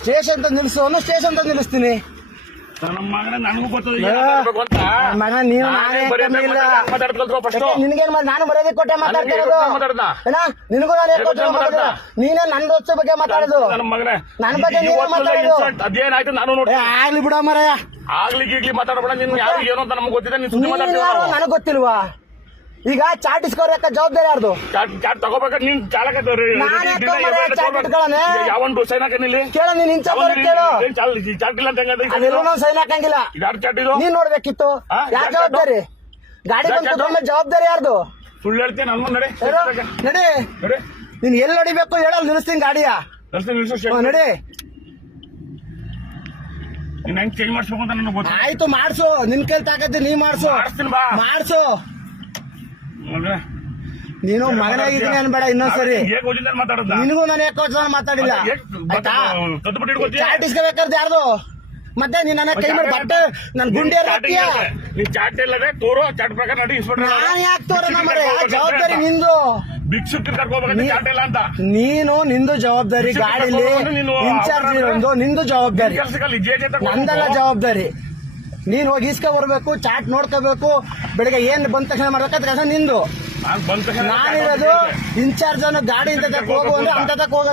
Station ನಿಲ್ಸು ಅನ್ನೋ station ನಿಲ್ಲಿಸ್ತೀನಿ. ನಮ್ಮ ಮಗನ ನನಗೂ ಗೊತ್ತದ ಮಗ ನೀನು ನಿನ್ಗೇನ್ ನಾನು ಬರೋದಕ್ಕೆ ಕೊಟ್ಟೆ ಮಾತಾಡ್ತಿರೋದು. ನಿನಗೂ ನಾನು ಕೊಟ್ಟೆ ನೀನೇ ನನ್ನ ದೋಸ್ತ ಬಗ್ಗೆ ಮಾತಾಡೋದು. ನನ್ನ ಬಗ್ಗೆ ನೀವೇ ಮಾತಾಡೋದು. ಅದೇನಾಯ್ತು ನಾನು ನೋಡಿ ಆಗ್ಲಿ ಬಿಡ ಮರ. ಆಗ್ಲಿಕ್ಕೆ ಈಗ್ಲಿ ಮಾತಾಡಬೇಡ. ನಿನ್ ಯಾರು ಏನು ಅಂತ ನಮ್ಗೆ ಗೊತ್ತಿದೆ. ನೀನ್ ಸುದ್ದಿ ಮಾತಾಡ್ತೀವಿ. ನನಗ್ ಗೊತ್ತಿಲ್ವಾ? ಈಗ ಚಾಟ್ ಇಸ್ಕೋರಕ್ಕ ಜವಾಬ್ದಾರಿ ಯಾರ್ದು? ಚಾಟ್ ತಗೋಬೇಕಾದ್ರೆ ನೀನ್ ಚಾಲಕ ಯಾವೊಂದು ಸೈನ್ ಹಾಕನಿಲ್ಲಿ ಕೇಳ. ನೀನ್ ಇಂಚ ಕೇಳು. ಚಾಟ್ ಇಲ್ಲ ಅಂತ ಅದೆಲ್ಲ ಸೈನ್ ಹಾಕಂಗಿಲ್ಲ. ಚಾಟ್ ಇದು ನೀನ್ ನೋಡ್ಬೇಕಿತ್ತು. ಯಾರ್ ಜವಾಬ್ದಾರಿ? ಗಾಡಿ ಬಂದ ಜವಾಬ್ದಾರಿ ಯಾರ್ದು? ಸುಳ್ಳು ಹೇಳ್ತೀನಿ. ನನ್ನ ನಡೆ ನಡಿ. ನೀನ್ ಎಲ್ಲಿ ನಡಿಬೇಕು ಹೇಳಲ್ ನಿಲ್ಲಿಸ್ತೀನಿ ಗಾಡಿಯ. ನಡಿ. ನೀನ್ ಹೆಂಗ್ ಚೇಂಜ್ ಮಾಡ್ಸ್ಬೇಕು ಅಂತ ನನಗೆ ಗೊತ್ತ. ಆಯ್ತು ಮಾಡ್ಸು. ನಿನ್ ಕೈಲಿ ತಾಕತ್ತೆ ನೀ ಮಾಡ್ಸು. ಮಾಡ್ಸು. ನೀನು ಮಗನಾಗಿದ್ದೀನಿ ಅನ್ಬೇಡ ಇನ್ನೊಂದ್ಸರಿ. ನಿನಗೂ ನಾನು ಯಾಕೆ ಮಾತಾಡಿಲ್ಲ. ಚಾಟ್ ಇಸ್ಕೋಬೇಕಾದ್ರೆ ಯಾರ್ದು? ಮತ್ತೆ ನೀನ್ ನನ್ನ ಕೈ ಮಾಡಿ ಬಟ್ಟೆ ನನ್ ಗುಂಡಿ ಚಾಟ್ ಇಲ್ಲದೆ ತೋರೋ ಚಾಟ್ ಪ್ರಕಾರ ನಡಿ. ನಾನ್ ಯಾಕೆ ತೋರೋಣ ಮರೆ? ಜವಾಬ್ದಾರಿ ನಿಂದು. ಭಿಕ್ಷುಕ್ ಕರ್ಕೋಬೇಕು ಚಾಟ್ ಇಲ್ಲ ಅಂತ. ನೀನು ನಿಂದು ಜವಾಬ್ದಾರಿ. ಗಾಡಿಲಿ ಇನ್ಚಾರ್ಜ್ ಇರೋದು ನಿಂದು ಜವಾಬ್ದಾರಿ. ನಂದಲ್ಲ ಜವಾಬ್ದಾರಿ. ನೀನ್ ಹೋಗಿ ಇಸ್ಕೊ ಬರ್ಬೇಕು. ಚಾಟ್ ನೋಡ್ಕೋಬೇಕು. ಬೆಳಿಗ್ಗೆ ಏನ್ ಬಂದ ತಕ್ಷಣ ಮಾಡ್ಬೇಕಂತ ಕೆಲಸ ನಿಂದು. ನಾನಿರೋದು ಇನ್ಚಾರ್ಜ್ ಅನ್ನೋ ಗಾಡಿ ಇಂತ ಹೋಗು ಅಂದ್ರೆ ಅಂತ ಹೋಗ.